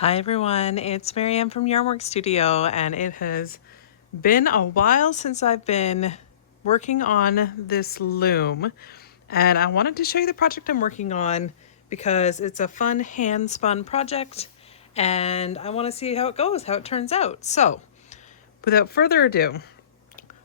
Hi everyone, it's Marianne from Yarnwork Studio, and it has been a while since I've been working on this loom, and I wanted to show you the project I'm working on because it's a fun hand spun project and I want to see how it goes, how it turns out. So without further ado,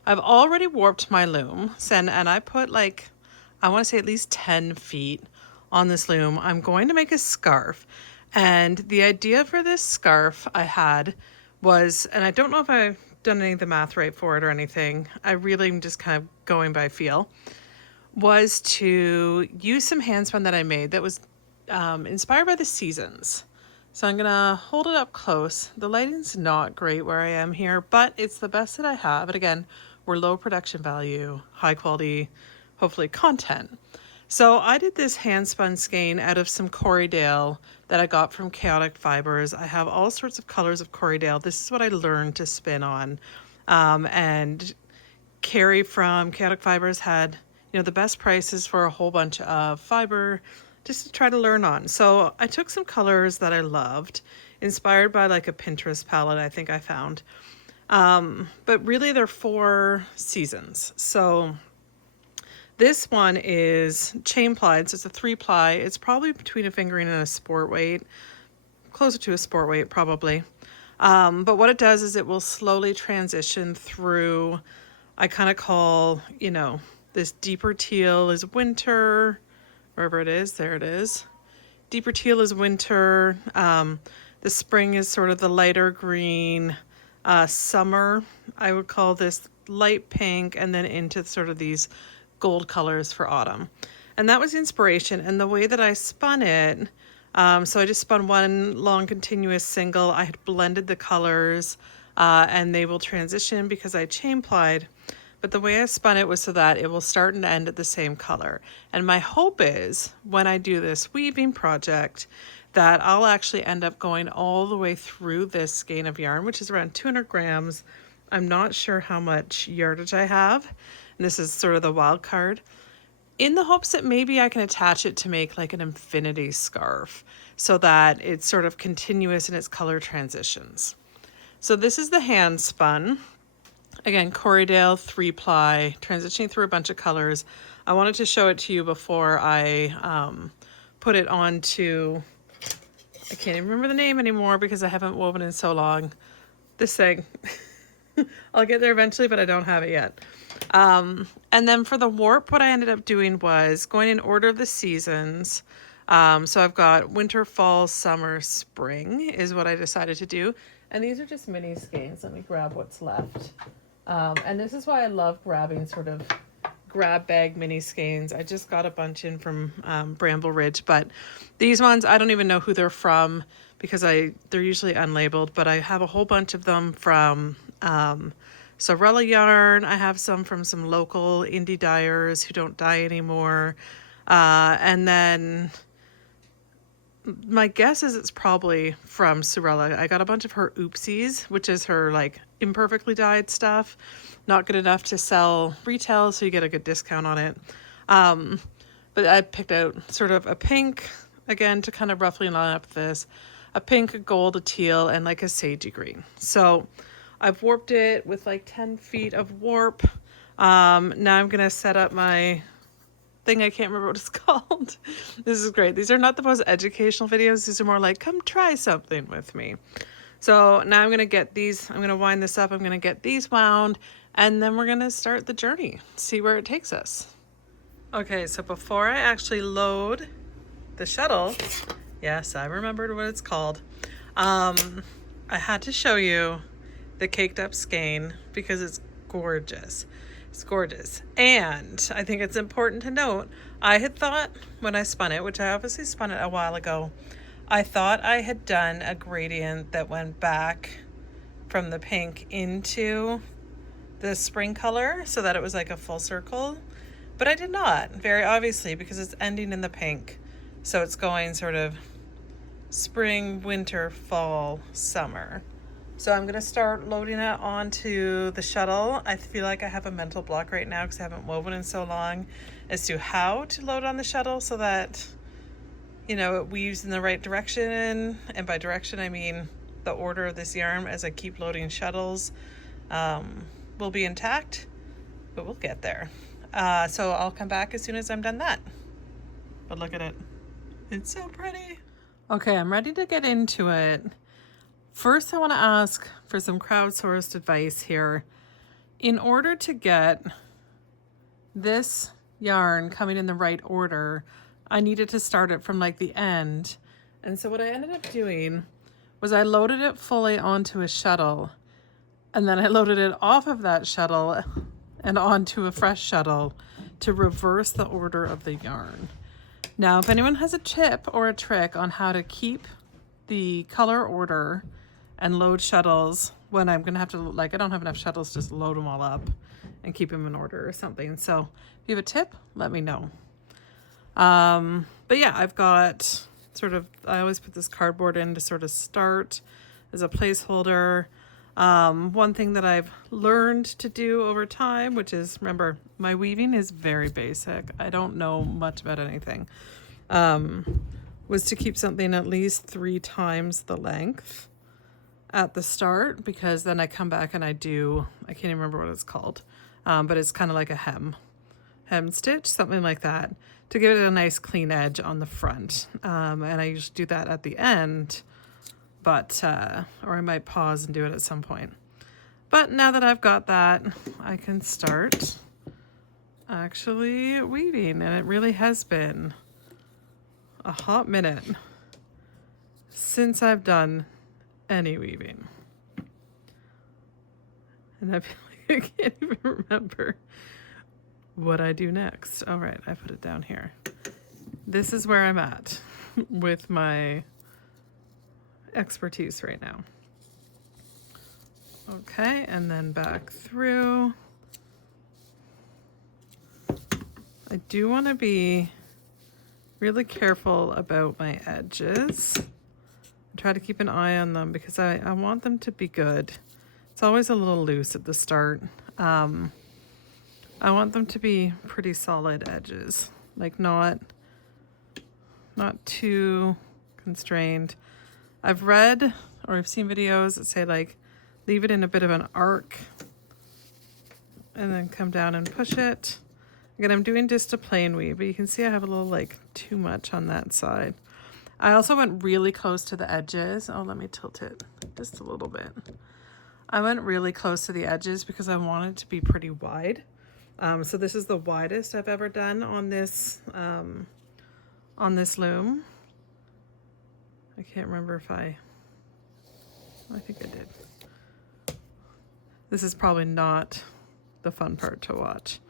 I've already warped my loom and I put I want to say at least 10 feet on this loom. I'm going to make a scarf. And the idea for this scarf I had was, and I don't know if I've done any of the math right for it or anything, I really am just kind of going by feel, was to use some handspun that I made that was inspired by the seasons. So I'm gonna hold it up close. The lighting's not great where I am here, but it's the best that I have. And again, we're low production value, high quality, hopefully content. So I did this handspun skein out of some Corriedale that I got from Chaotic Fibers. I have all sorts of colors of Corriedale. This is what I learned to spin on. And Carrie from Chaotic Fibers had, the best prices for a whole bunch of fiber just to try to learn on. So I took some colors that I loved, inspired by like a Pinterest palette I think I found. But really they're 4 seasons. So this one is chain plied, so it's a 3-ply. It's probably between a fingering and a sport weight, closer to a sport weight probably. But what it does is it will slowly transition through, I kind of call, this deeper teal is winter, wherever it is, there it is. Deeper teal is winter. The spring is sort of the lighter green. Summer, I would call this light pink, and then into sort of these gold colors for autumn. And that was the inspiration. And the way that I spun it, so I just spun one long continuous single. I had blended the colors and they will transition because I chain plied. But the way I spun it was so that it will start and end at the same color. And my hope is when I do this weaving project that I'll actually end up going all the way through this skein of yarn, which is around 200 grams. I'm not sure how much yardage I have. And this is sort of the wild card, in the hopes that maybe I can attach it to make like an infinity scarf so that it's sort of continuous in its color transitions. So this is the hand spun. Again, Corriedale 3-ply, transitioning through a bunch of colors. I wanted to show it to you before I put it onto, I can't even remember the name anymore because I haven't woven in so long. This thing. I'll get there eventually, but I don't have it yet. And then for the warp, what I ended up doing was going in order of the seasons. So I've got winter, fall, summer, spring is what I decided to do. And these are just mini skeins. Let me grab what's left. And this is why I love grabbing sort of grab bag mini skeins. I just got a bunch in from Bramble Ridge, but these ones, I don't even know who they're from because they're usually unlabeled, but I have a whole bunch of them from Sorella yarn. I have some from some local indie dyers who don't dye anymore. And then my guess is it's probably from Sorella. I got a bunch of her oopsies, which is her like imperfectly dyed stuff. Not good enough to sell retail, so you get a good discount on it. But I picked out sort of a pink, again, to kind of roughly line up this, a pink, a gold, a teal, and like a sagey green. So I've warped it with like 10 feet of warp. Now I'm going to set up my thing. I can't remember what it's called. This is great. These are not the most educational videos. These are more like, come try something with me. So now I'm going to get these, I'm going to wind this up. I'm going to get these wound, and then we're going to start the journey, see where it takes us. Okay, so before I actually load the shuttle, yes, I remembered what it's called. I had to show you the caked up skein because it's gorgeous. It's gorgeous. And I think it's important to note, I had thought when I spun it, which I obviously spun it a while ago, I thought I had done a gradient that went back from the pink into the spring color so that it was like a full circle, but I did not, very obviously, because it's ending in the pink. So it's going sort of spring, winter, fall, summer. So I'm going to start loading it onto the shuttle. I feel like I have a mental block right now because I haven't woven in so long as to how to load on the shuttle so that, you know, it weaves in the right direction. And by direction, I mean the order of this yarn as I keep loading shuttles will be intact, but we'll get there. So I'll come back as soon as I'm done that. But look at it. It's so pretty. Okay, I'm ready to get into it. First, I want to ask for some crowdsourced advice here. In order to get this yarn coming in the right order, I needed to start it from like the end. And so what I ended up doing was I loaded it fully onto a shuttle, and then I loaded it off of that shuttle and onto a fresh shuttle to reverse the order of the yarn. Now, if anyone has a tip or a trick on how to keep the color order and load shuttles when I'm gonna have to, like, I don't have enough shuttles to just load them all up and keep them in order or something. So if you have a tip, let me know. But yeah, I've got sort of, I always put this cardboard in to sort of start as a placeholder. One thing that I've learned to do over time, which is, remember, my weaving is very basic. I don't know much about anything. Was to keep something at least 3 times the length at the start, because then I come back and I do, I can't even remember what it's called, but it's kind of like a hem stitch, something like that, to give it a nice clean edge on the front. And I usually do that at the end, but or I might pause and do it at some point. But now that I've got that, I can start actually weaving, and it really has been a hot minute since I've done any weaving, and I feel like I can't even remember what I do next. All right, I put it down here. This is where I'm at with my expertise right now. Okay, and then back through. I do want to be really careful about my edges. Try to keep an eye on them because I want them to be good. It's always a little loose at the start. I want them to be pretty solid edges, like not too constrained. I've read or I've seen videos that say like leave it in a bit of an arc and then come down and push it. Again, I'm doing just a plain weave, but you can see I have a little like too much on that side. I also went really close to the edges. Oh, let me tilt it just a little bit. I went really close to the edges because I want it to be pretty wide. So this is the widest I've ever done on this loom. I can't remember if I think I did. This is probably not the fun part to watch.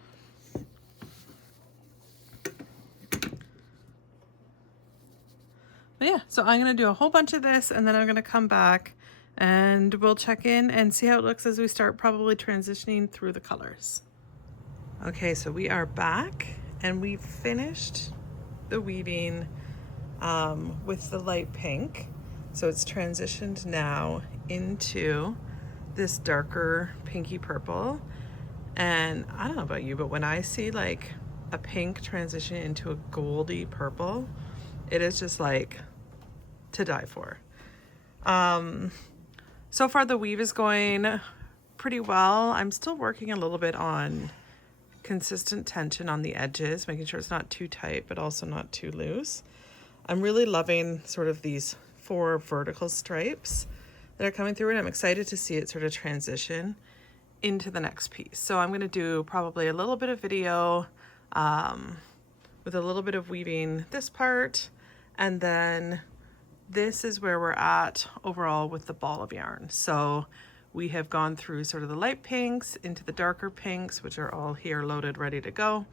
But yeah, so I'm gonna do a whole bunch of this, and then I'm gonna come back and we'll check in and see how it looks as we start probably transitioning through the colors. Okay, so we are back and we finished the weaving with the light pink. So it's transitioned now into this darker pinky purple. And I don't know about you, but when I see like a pink transition into a goldy purple, it is just like to die for. So far the weave is going pretty well. I'm still working a little bit on consistent tension on the edges, making sure it's not too tight, but also not too loose. I'm really loving sort of these 4 vertical stripes that are coming through, and I'm excited to see it sort of transition into the next piece. So I'm gonna do probably a little bit of video with a little bit of weaving this part, and then this is where we're at overall with the ball of yarn. So we have gone through sort of the light pinks into the darker pinks, which are all here loaded, ready to go.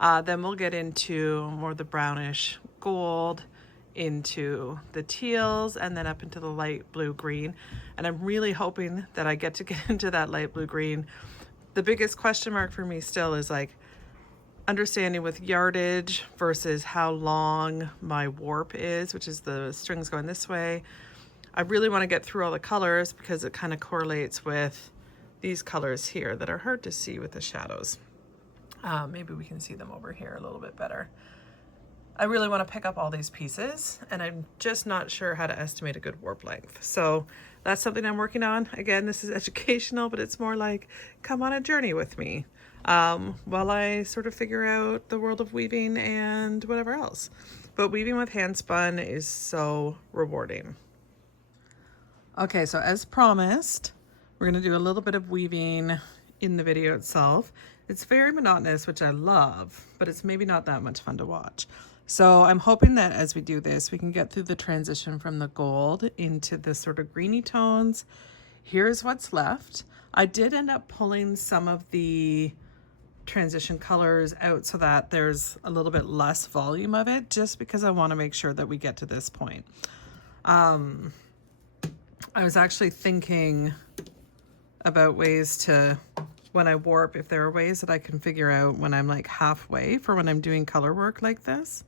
Then we'll get into more the brownish gold, into the teals, and then up into the light blue green. And I'm really hoping that I get to get into that light blue green. The biggest question mark for me still is like understanding with yardage versus how long my warp is, which is the strings going this way. I really want to get through all the colors because it kind of correlates with these colors here that are hard to see with the shadows. Maybe we can see them over here a little bit better. I really want to pick up all these pieces, and I'm just not sure how to estimate a good warp length. So that's something I'm working on. Again, this is educational, but it's more like come on a journey with me while I sort of figure out the world of weaving and whatever else. But weaving with Handspun is so rewarding. Okay, so as promised, we're going to do a little bit of weaving in the video itself. It's very monotonous, which I love, but it's maybe not that much fun to watch. So I'm hoping that as we do this, we can get through the transition from the gold into the sort of greeny tones. Here's what's left. I did end up pulling some of the transition colors out so that there's a little bit less volume of it, just because I want to make sure that we get to this point. I was actually thinking about ways to, when I warp, if there are ways that I can figure out when I'm like halfway for when I'm doing color work like this.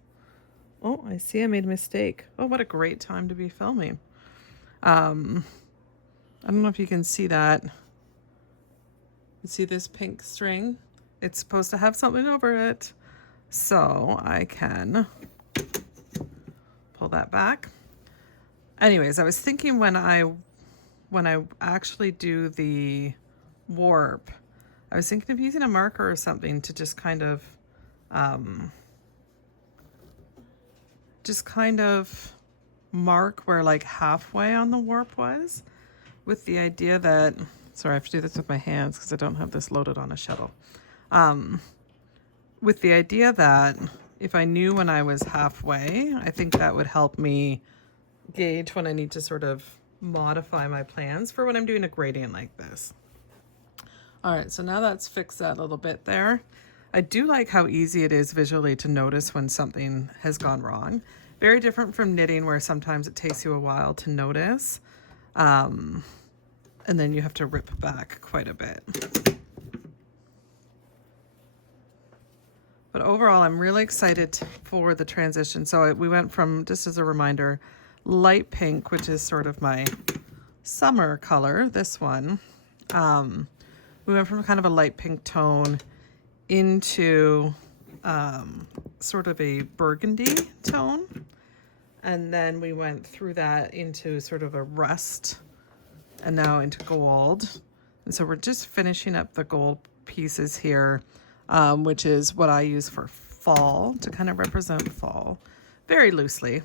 Oh, I see I made a mistake. Oh, what a great time to be filming. I don't know if you can see that. You see this pink string? It's supposed to have something over it. So I can pull that back. Anyways, I was thinking when I actually do the warp, I was thinking of using a marker or something to just kind of mark where like halfway on the warp was, with the idea that, sorry, I have to do this with my hands because I don't have this loaded on a shuttle. With the idea that if I knew when I was halfway, I think that would help me gauge when I need to sort of modify my plans for when I'm doing a gradient like this. All right, so now that's fixed that little bit there. I do like how easy it is visually to notice when something has gone wrong. Very different from knitting, where sometimes it takes you a while to notice. And then you have to rip back quite a bit. But overall, I'm really excited for the transition. So we went from, just as a reminder, light pink, which is sort of my summer color, this one. We went from kind of a light pink tone into sort of a burgundy tone. And then we went through that into sort of a rust and now into gold. And so we're just finishing up the gold pieces here, which is what I use for fall, to kind of represent fall, very loosely.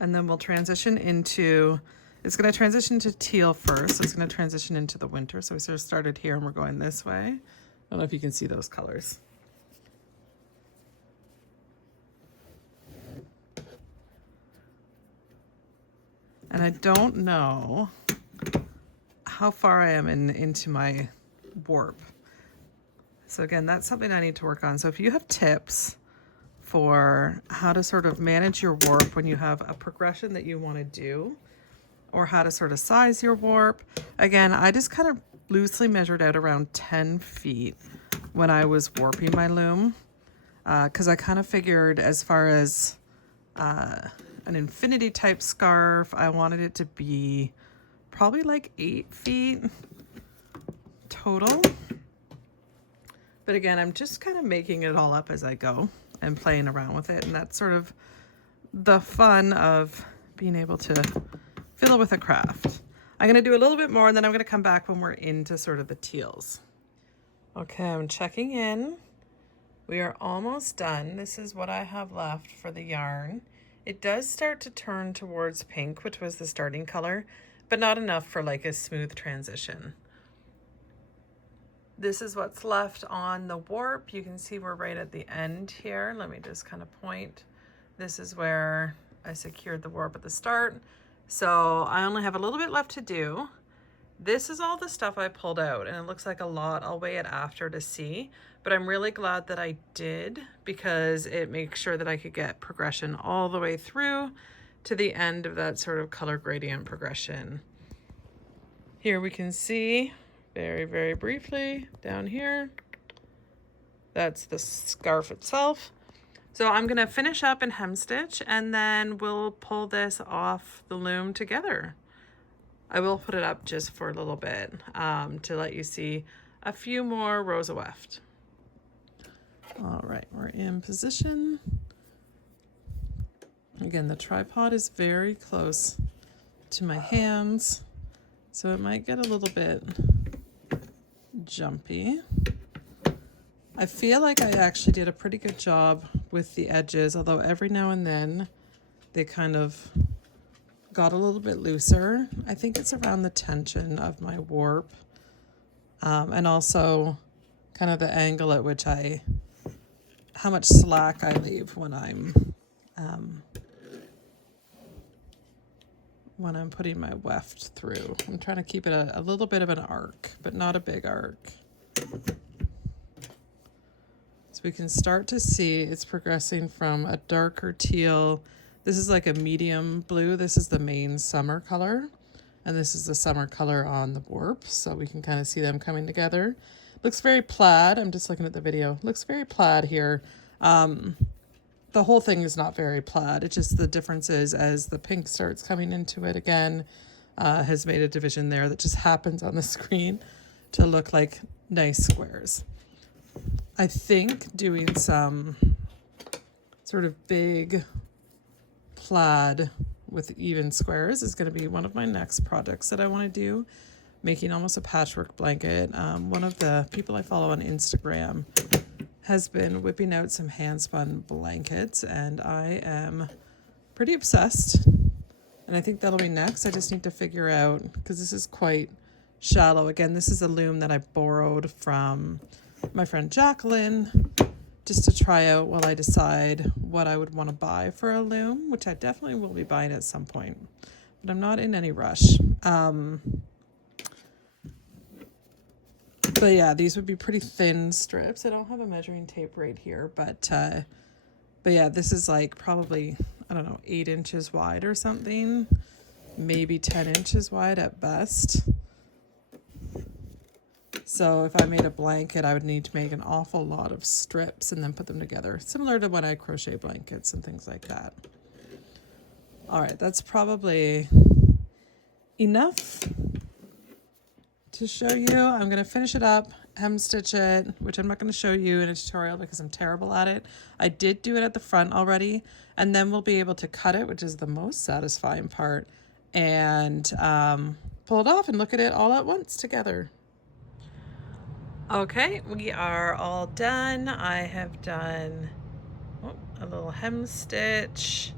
And then we'll transition into, it's going to transition to teal first. So it's going to transition into the winter. So we sort of started here and we're going this way. I don't know if you can see those colors. And I don't know how far I am into my warp. So again, that's something I need to work on. So if you have tips for how to sort of manage your warp when you have a progression that you want to do, or how to sort of size your warp. Again, I just kind of loosely measured out around 10 feet when I was warping my loom, because I kind of figured as far as an infinity type scarf, I wanted it to be probably like 8 feet total. But again, I'm just kind of making it all up as I go and playing around with it. And that's sort of the fun of being able to fiddle with a craft. I'm going to do a little bit more and then I'm going to come back when we're into sort of the teals. Okay, I'm checking in. We are almost done. This is what I have left for the yarn. It does start to turn towards pink, which was the starting color, but not enough for like a smooth transition. This is what's left on the warp. You can see we're right at the end here. Let me just kind of point. This is where I secured the warp at the start. So I only have a little bit left to do. This is all the stuff I pulled out, and it looks like a lot. I'll weigh it after to see, but I'm really glad that I did, because it makes sure that I could get progression all the way through to the end of that sort of color gradient progression. Here we can see very, very briefly down here, that's the scarf itself. So I'm gonna finish up and hem stitch, and then we'll pull this off the loom together. I will put it up just for a little bit to let you see a few more rows of weft. All right, we're in position. Again, the tripod is very close to my hands, so it might get a little bit jumpy. I feel like I actually did a pretty good job with the edges, although every now and then they kind of got a little bit looser. I think it's around the tension of my warp, and also kind of the angle at which how much slack I leave when I'm putting my weft through. I'm trying to keep it a little bit of an arc, but not a big arc. So we can start to see it's progressing from a darker teal. This is like a medium blue. This is the main summer color. And this is the summer color on the warp. So we can kind of see them coming together. Looks very plaid. I'm just looking at the video. Looks very plaid here. The whole thing is not very plaid. It's just the difference is as the pink starts coming into it again, has made a division there that just happens on the screen to look like nice squares. I think doing some sort of big plaid with even squares is going to be one of my next projects that I want to do, making almost a patchwork blanket. One of the people I follow on Instagram has been whipping out some handspun blankets, and I am pretty obsessed. And I think that'll be next. I just need to figure out, because this is quite shallow. Again, this is a loom that I borrowed from my friend Jacqueline, just to try out while I decide what I would want to buy for a loom, which I definitely will be buying at some point, but I'm not in any rush. But yeah, these would be pretty thin strips. I don't have a measuring tape right here, but yeah, this is like probably, I don't know, 8 inches wide or something, maybe 10 inches wide at best. So if I made a blanket, I would need to make an awful lot of strips and then put them together, similar to when I crochet blankets and things like that. All right, that's probably enough to show you. I'm going to finish it up, hem stitch it, which I'm not going to show you in a tutorial because I'm terrible at it. I did do it at the front already, and then we'll be able to cut it, which is the most satisfying part, and pull it off and look at it all at once together. Okay, we are all done. I have done a little hem stitch.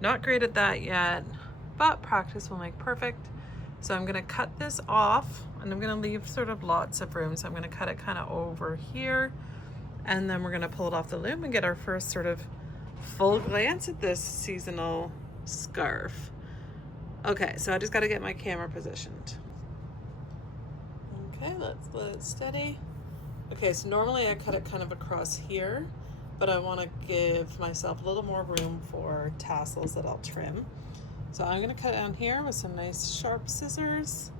Not great at that yet, but practice will make perfect. So I'm gonna cut this off, and I'm gonna leave sort of lots of room. So I'm gonna cut it kind of over here, and then we're gonna pull it off the loom and get our first sort of full glance at this seasonal scarf. Okay, so I just gotta get my camera positioned. Okay, let's let it steady. Okay, so normally I cut it kind of across here, but I want to give myself a little more room for tassels that I'll trim. So I'm going to cut it down here with some nice sharp scissors.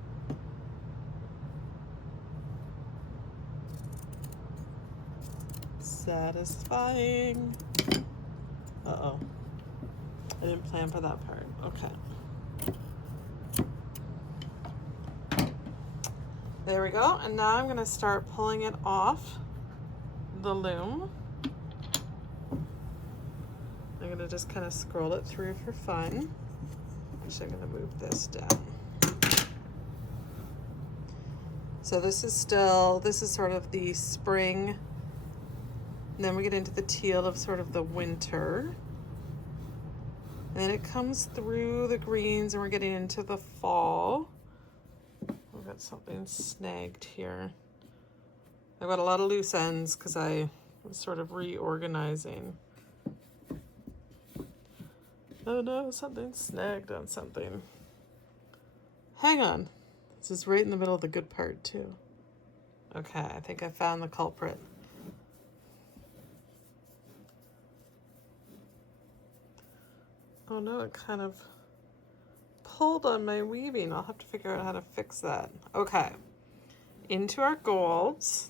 Satisfying. Uh-oh. I didn't plan for that part. Okay. There we go, and now I'm gonna start pulling it off the loom. I'm gonna just kind of scroll it through for fun. Actually, I'm gonna move this down. So this is sort of the spring, and then we get into the teal of sort of the winter. And then it comes through the greens, and we're getting into the fall. I've got something snagged here. I've got a lot of loose ends because I was sort of reorganizing. Oh no, something snagged on something. Hang on. This is right in the middle of the good part too. Okay, I think I found the culprit. Oh no, it kind of pulled on my weaving. I'll have to figure out how to fix that. Okay, into our golds,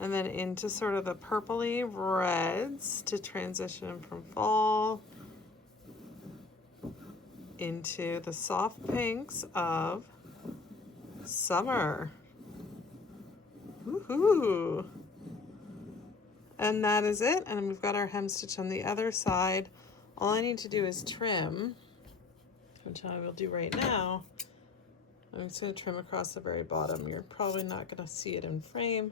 and then into sort of the purpley reds to transition from fall into the soft pinks of summer. Woohoo! And that is it. And we've got our hem stitch on the other side. All I need to do is trim, which I will do right now. I'm just going to trim across the very bottom. You're probably not going to see it in frame.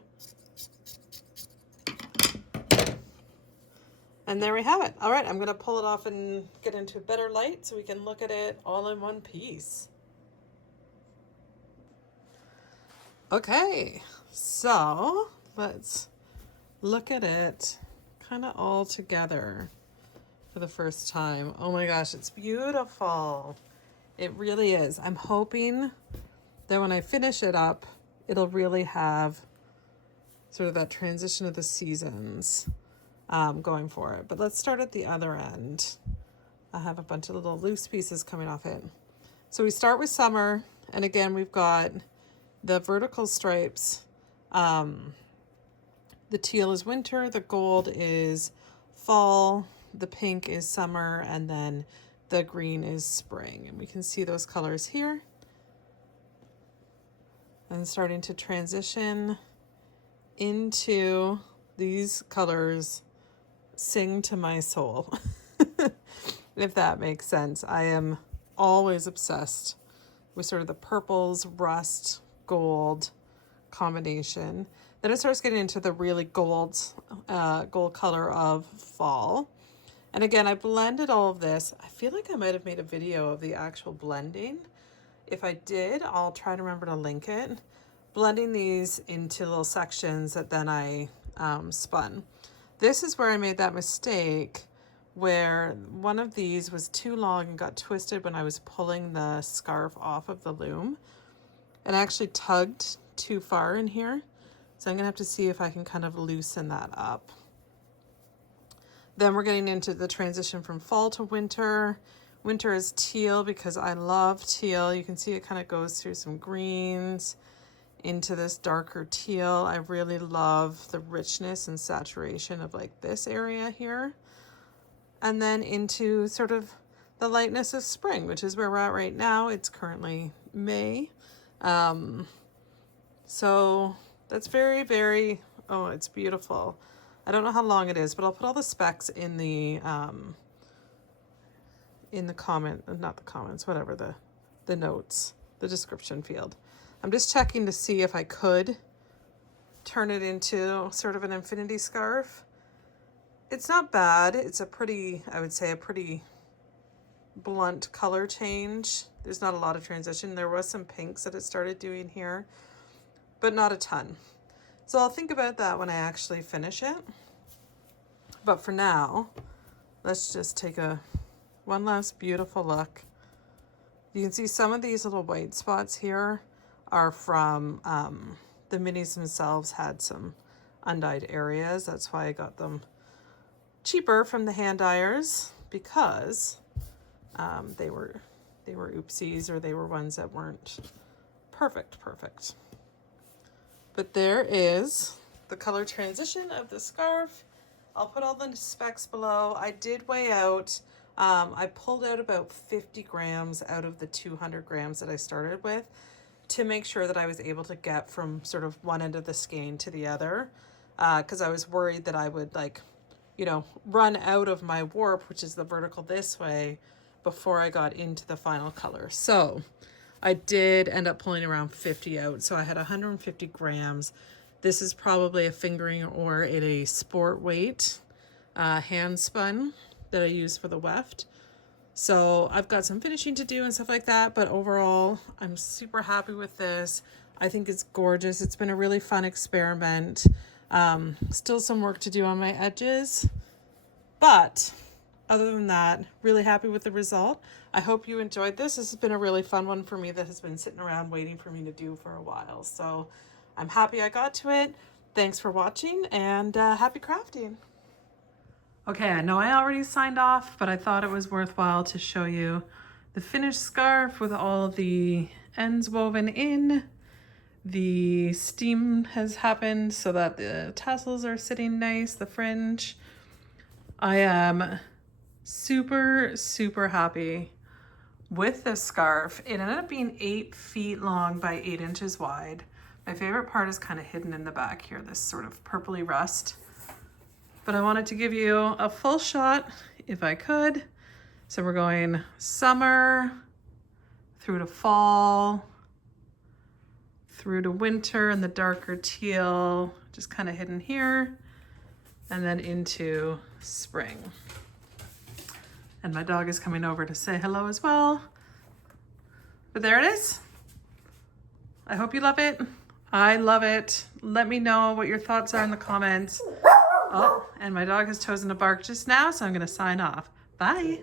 And there we have it. All right, I'm going to pull it off and get into a better light so we can look at it all in one piece. Okay, so let's look at it kind of all together for the first time. Oh my gosh, it's beautiful. It really is. I'm hoping that when I finish it up, it'll really have sort of that transition of the seasons going for it. But let's start at the other end. I have a bunch of little loose pieces coming off it. So we start with summer, and again, we've got the vertical stripes. The teal is winter, the gold is fall, the pink is summer, and then the green is spring. And we can see those colors here. And starting to transition into these colors sing to my soul, if that makes sense. I am always obsessed with sort of the purples, rust, gold combination. Then it starts getting into the really gold color of fall. And again, I blended all of this. I feel like I might have made a video of the actual blending. If I did, I'll try to remember to link it. Blending these into little sections that then I spun. This is where I made that mistake where one of these was too long and got twisted when I was pulling the scarf off of the loom. And I actually tugged too far in here. So I'm gonna have to see if I can kind of loosen that up. Then we're getting into the transition from fall to winter. Winter is teal because I love teal. You can see it kind of goes through some greens into this darker teal. I really love the richness and saturation of like this area here. And then into sort of the lightness of spring, which is where we're at right now. It's currently May. So that's very, very, oh, it's beautiful. I don't know how long it is, but I'll put all the specs in the comment, not the comments, whatever, the notes, the description field. I'm just checking to see if I could turn it into sort of an infinity scarf. It's not bad. It's a pretty, I would say a pretty blunt color change. There's not a lot of transition. There was some pinks that it started doing here, but not a ton. So I'll think about that when I actually finish it. But for now, let's just take one last beautiful look. You can see some of these little white spots here are from the minis themselves had some undyed areas. That's why I got them cheaper from the hand dyers, because they were oopsies, or they were ones that weren't perfect. But there is the color transition of the scarf. I'll put all the specs below. I did weigh out, I pulled out about 50 grams out of the 200 grams that I started with to make sure that I was able to get from sort of one end of the skein to the other, because I was worried that I would run out of my warp, which is the vertical this way, before I got into the final color. So I did end up pulling around 50 out. So I had 150 grams. This is probably a fingering or a sport weight hand spun that I use for the weft. So I've got some finishing to do and stuff like that, but overall I'm super happy with this. I think it's gorgeous. It's been a really fun experiment. Still some work to do on my edges, but other than that, really happy with the result. I hope you enjoyed this. This has been a really fun one for me that has been sitting around waiting for me to do for a while. So I'm happy I got to it. Thanks for watching, and happy crafting. Okay, I know I already signed off, but I thought it was worthwhile to show you the finished scarf with all of the ends woven in. The steam has happened so that the tassels are sitting nice, the fringe. I am super happy with this scarf. It ended up being 8 feet long by 8 inches wide. My favorite part is kind of hidden in the back here, this sort of purpley rust. but I wanted to give you a full shot if I could. So we're going summer through to fall, through to winter and the darker teal, just kind of hidden here, and then into spring. And my dog is coming over to say hello as well. But there it is. I hope you love it. I love it. Let me know what your thoughts are in the comments. Oh, and my dog has chosen to bark just now, so I'm gonna sign off. Bye.